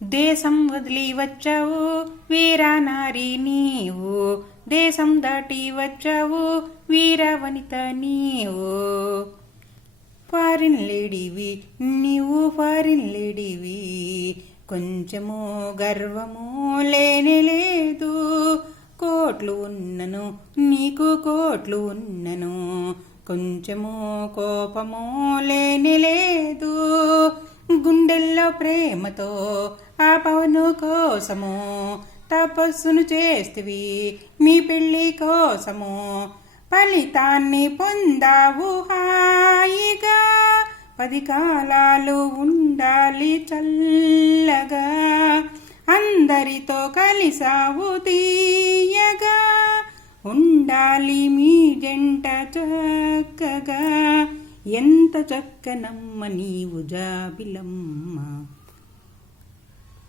దేశం వదిలి వచ్చావు వీరానారి నీవు, దేశం దాటి వచ్చావు వీరవనిత నీవు. ఫారిన్ లేడీవి నీవు, ఫారిన్ లేడీవి, కొంచెము గర్వము లేనే లేదు. కోట్లు ఉన్నను నీకు, కోట్లు ఉన్నను, కొంచెము కోపము లేనే లేదు. గుండెల్లో ప్రేమతో ఆ పవను కోసము తపస్సును చేస్తివి మీ పెళ్లి కోసము. ఫలితాన్ని పొందావు హాయిగా, 10 కాలాలు ఉండాలి చల్లగా. అందరితో కలిసావు తీయగా, ఉండాలి మీ జంట చక్కగా. ఎంత చక్కనమ్మ నీవు జాబిలమ్మ.